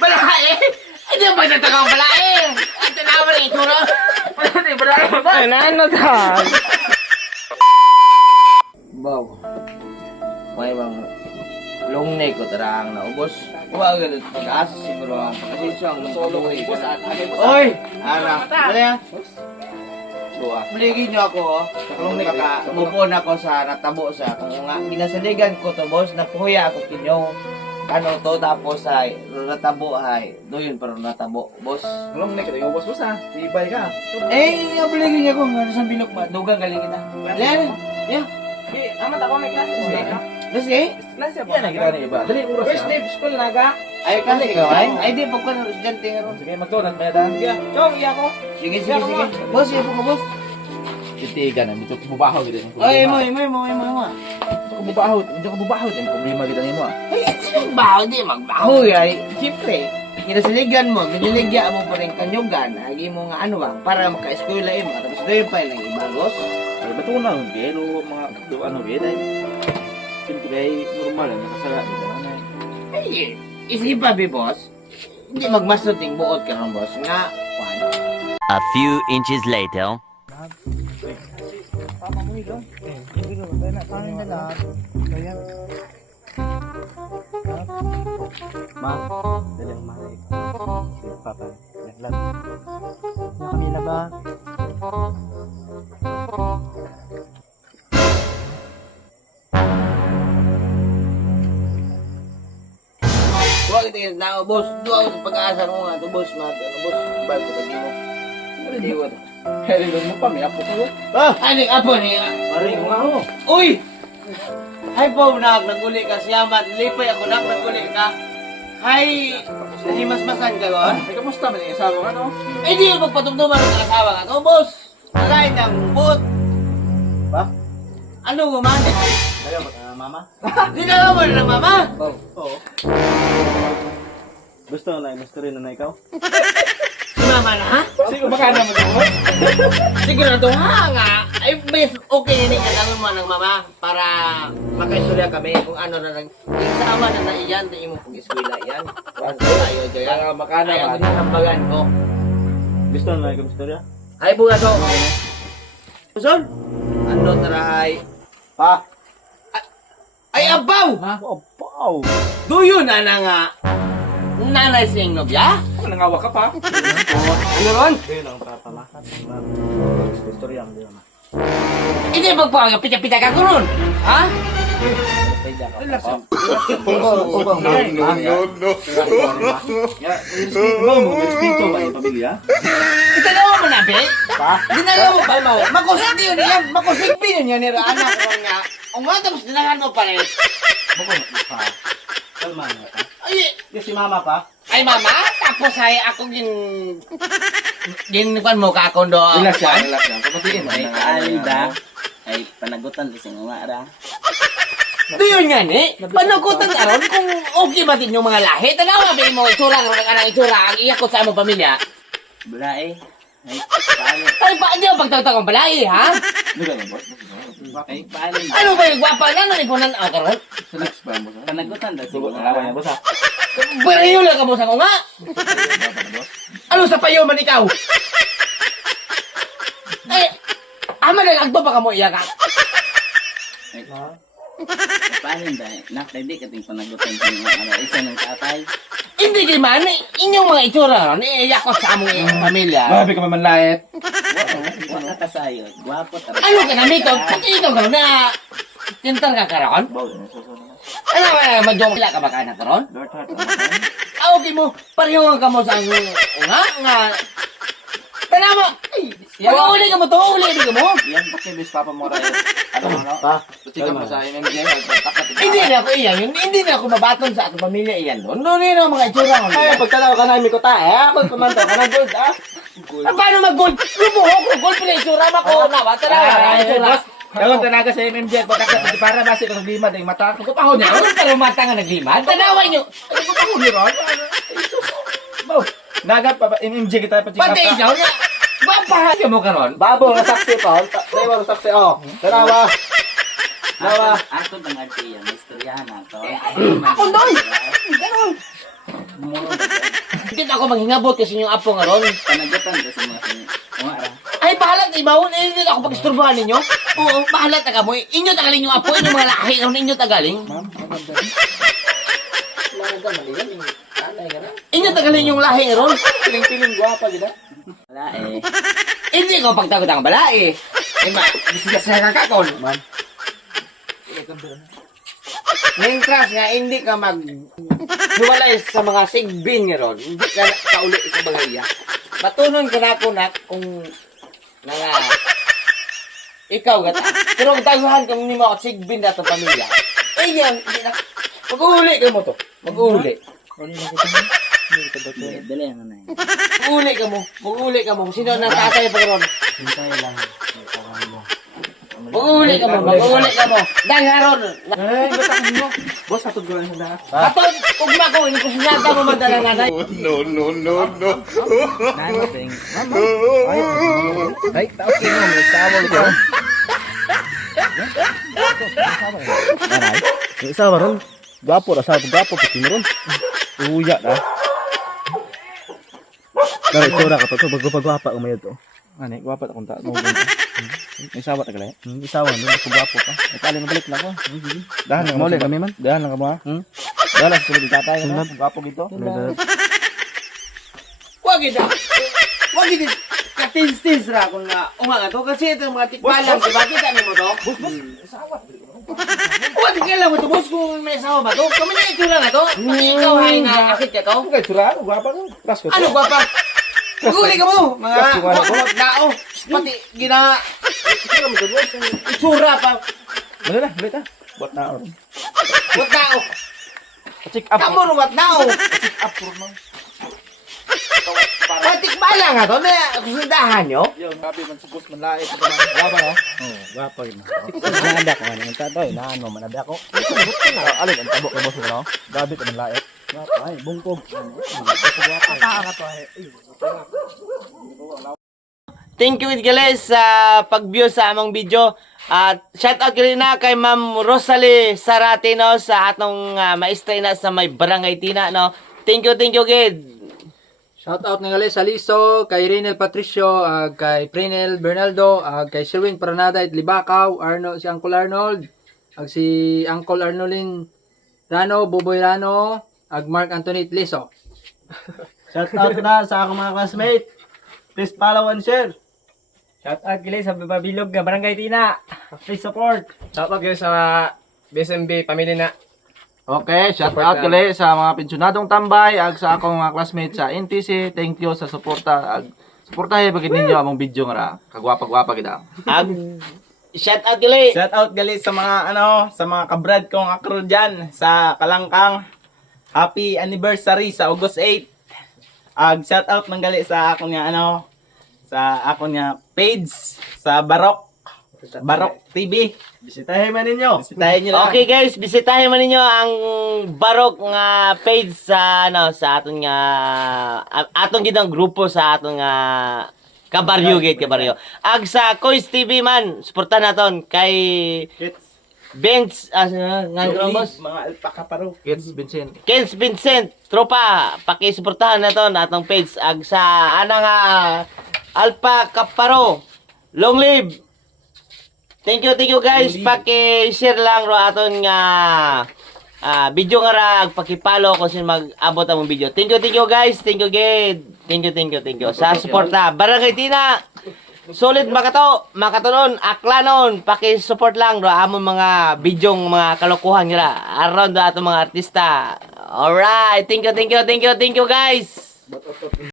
Balae? Hindi mo magtataka ang balae. Ang tanawa ng itsura. Balae ba ba? Ano ta? Baw. May bang long neck ko tarang na ubos. Huwag ganun. Pag-asa siguro ang pagkasisyo ang solo ko ikaw sa atin. Oy! Ara, bali ha? Maligid niyo ako, oh. Kung move-on ako sa natabo sa kung nga ginasaligan ko to, boss, napuya ako kinyong ano to, tapos ay natabo ay doon pero natabo, boss. Long neck ito, boss boss ha. Tibay ka. Eh, maligid niyo ako nga sa bilog ba? Dugang galing kita. Yan. Yeah. Okay, amat ako may klase. Kasi, Klase ba? Yan ang gano'n iba. Dali, oras first day school na ka. Ay, kasi ikaw ay di pagka na estudyante nga ron. Sige, mag-donut may daan. Sige, chong, iya ko. Sige. Boss, iya po ka, boss. Titigan na, medyo kububahaw gitu. Ay, mo. Kububahaw, medyo kububahaw. Yung problema kita nimo ah. Ay, sino baho di magbaho ay. Siyempre, kinasaligan mo, biniligya mo pa rin kanyugan, agi mo nga ano ba, para maka-eskwela mo, tapos doon pa lang ibagos. Ay, bato na, pero mga ano rin ay. Siyempre ay normal ang nakasala dito. Ay, isipa ba, boss? Hindi magmasuting buot ka ron, boss. Nga, A few inches later. Ma, dali ang mahal. Papa, naglag. Kami na ba? huwag ito yung tao, boss. Doon ako sa pag-aasa ko nga ito, boss. Boss, bago ko tagi mo. Ano di ko ito? Heri mo pa, may apo ko. Ah! Aling apo niya. Pare ko nga ho. Uy! Hay po, naguli ka siyamat. Lipay ako, naguli ka. Hay, nahimasmasan ka ba? Ay, kamusta man yung asawa ka no? Eh, di yung magpatugtuman ng asawa ka. Ito, boss. Alain ng buot. Ba? Ano mo man? Kaya ba, mama? Di na mo na ng mama. Oo. Gusto rin na ikaw? Si mama na, ha? Sige, baka naman ako. Sigurado nga. Ay, best okay ni katangon mo ng mama para makaistorya kami kung ano na lang. Yung sa ama na iyan, di mo pong eskwela yan. Basta tayo dyan. Para makana Ay, ba? ang nasambagan ko. Gusto na ikaw istorya? Ay, bunga to. Puson? Ano tarahay? Pa! Ay, abaw! Ha? Wow! Duyo na na nga. Nanay siyang nobya? Nangawa ka pa? Ano ron? Ayun ang tatamakan. Istorya mo din naman. Hindi magpapagapita pita-pita ka ko ron. Ha? Relax lang. Respeto ba yung pamilya? Italawa mo na, be? Pa? Dinalaw mo pa mo. Makusig yun yan. Makusig yun yan. Anak ko nga. Ang mga tapos dinahan mo pa rin. Bako pa. Kalma na ka. Ay, Yung si mama pa? ay mama, tapos ay ako ginukuan mo ka akong doon. Relax lang. Kapatiin mo. Ay, kaalida. Ay, panagutan kasi nga ra. Doon nga ni. Panugutan ka ron kung okay ba din yung mga lahi. Tanawa ba mo itsura ron ang itsura ang iyak ko sa among pamilya. Bula eh. Ay, paano? Ay, paano yung pagtagtag ang balay, ha? Lugar mo, boss? Ay, paano? Ano ba yung gwapa na? Ano yung punan ako ron? Relax ba mo? Panagutan daw Sugot siguro. na lang yan, boss ha? Pero yun lang ka mo sa ko nga. Ano sa payo man ikaw? Ay, ama na lang pa ka mo iyak ka. Ay, paano dahil? Nakready ka ting panagutan sa mga isa ng tatay. Hindi kay man, inyong mga itsura ron, iiyak ko sa among pamilya. Mahabi ka mamanlayet. Wala ka sayo. Gwapo talaga. Ano ka na nito? Pati ikaw ka na tintar ka karon? Ano ba, magdong ka ba ka na karon? Lord Heart, Okay mo, pareho ka mo sa nga. Tanawa! Pag-uli ka mo to, uli ka mo. yan, bakit bis papa mo rin? Ano, Pa? Chika mo sa MMJ, Hindi na ako iyan, hindi na ako mabaton sa atong pamilya iyan doon. Doon rin ang mga itsura ko. Ay, pagtalaw ka namin ko ta. Eh, ako pumanto ka na gold ah. Paano mag-gold? Lumuhok ko, gold pala itsura ko. Nawa, tanawa, itsura. Gawin talaga sa MMJ, pagkakit para basi ko naglima ding mata. Kung kupahon niya, Ano ka rumata nga naglimad? Tanawa nyo. kung kupahon niya ron. Bow, nagat pa MMJ kita pa Pati ikaw na. Bapahaga mo karon. Babo nga saksi pa. Dai mo saksi oh. Tanawa. Nawa. Ako tang artiya, istoryahan na to. Ako doon. Ganon. Mo Mamulong ka sa Hindi ako manghingabot kasi yung apo nga ron. panagutan ka sa mga umara. Ay, bahalat, ibawon. Eh, hindi ako pag-isturbahan ninyo. Oo, bahalat na mo. Inyo tagaling yung apo, inyo mga lahi ron, inyo tagaling. Inyo tagaling yung lahi ron. Piling-piling guwapa gina. Wala eh. Hindi ko pagtagot ang balai. Ay, bisigas na kakakon. Ma'am. Mientras nga hindi ka hiwalay sa mga sigbin nga ron, hindi ka kauli sa bagaya. Matunon ka na ako na kung nga ikaw gata. Pero ang taguhan kung hindi mo ako sigbin na itong pamilya. Eh yan, hindi na. Mag-uuli ka mo to. Mag-uuli. Dali ano na yun. Mag-uuli ka mo. Mag-uuli ka mo. Sino na tatay pa ron? Mag-uuli ka mo. Mag-uuli ka mo. Dahil haron. Ay, batang mo. Boss, hatod ko lang sa daan. Atod, ugma ko. Hindi ko sinata mo madala nanay. Namin. Ay, tao kino mo sa awal ko. Yung isa ba ron? Gwapo, rasa gwapo, pati mo ron. Uya na. Dari, tsura ka to. Pag-gwapa umayad to. Ano, gwapa akong ta. May sawa ta kala. Isawa, no, ako gwapo pa. Nakali na balik na ko. Dahan lang mo kami man. Dahan lang ka mo ha. Dahan lang sa tatay na. Gwapo gito. Wag ito. Wag ito. Katins-tins ra kung nga umaga to. Kasi ito mga tikbalang. Diba kita ni mo to? Wag kailan mo to, boss, kung may asawa ba to? Kami na itsura na to. Pati ikaw ay nakakit ka to. Okay, tsura ako, gwapa ko. Pasko to. Ano ba pa? Maguli ka mo. Mga kumot nao. Pati gina... Itsura pa. Ano na, balik ta. Buat na oras. Wat nao. Check up. Kamu rumat nao. Up for mo. Patikbalang nga to. Kusundahan nyo. Yo, grabe man supos man lait sa mga gwapa no. Oh, gwapa yun. Nada ko ano tato, naan mo man ako. Alin ang tabo ko mo no. Grabe ka man lait. Gwapa ay bungkog. Gwapa ka to ay. Thank you guys sa pag-view sa among video. At shoutout ko rin na kay Ma'am Rosalie Sarate no, sa atong maestra na sa may Barangay Tina no. Thank you gid. Shout out nga sa Liso, kay Renel Patricio, kay Prenel Bernaldo, kay Sherwin Paranada at Libakaw, si Uncle Arnold, si Uncle Arnolin Rano, Buboy Rano, Mark Anthony Liso. Shout out na sa akong mga classmate. Please follow and share. Shout out kay sa Babilog nga Barangay Tina. Please support. Shout out kayo sa BSMB pamilya na. Okay, shout out kali sa mga pensyonadong tambay ag sa akong mga classmates sa NTC. Thank you sa suporta. Suportahe bagid ninyo among video nga kagwapa-gwapa kita. Shoutout gali. Shout out gali sa mga sa mga kabrad kong akro diyan sa Kalangkang. Happy anniversary sa August 8. Shout out man gali sa akong nga sa akong nga page sa Barok TV. Bisitahin man ninyo. Bisitahin niyo lang. Okay guys, bisitahin man ninyo ang Barok nga page sa sa aton nga atong gid ang grupo sa aton nga Kabaryo gate Kabaryo. Ag sa Kois TV man, suportahan naton kay Kids. Benz nga boss. Mga alpaka paro. Kids Vincent. Kens Vincent, tropa, pakisuportahan naton atong page ag sa nga Alpha Kaparo. Long live. Thank you guys. Paki-share lang ro aton nga video nga ra paki-follow kung sino mag-abot among video. Thank you guys. Thank you gid. Thank you. Sa suporta. Barangay Tina. Solid makatunon, aklanon, paki-support lang ro among mga bidyong mga kalokohan nila around do atong mga artista. Alright. Thank you guys.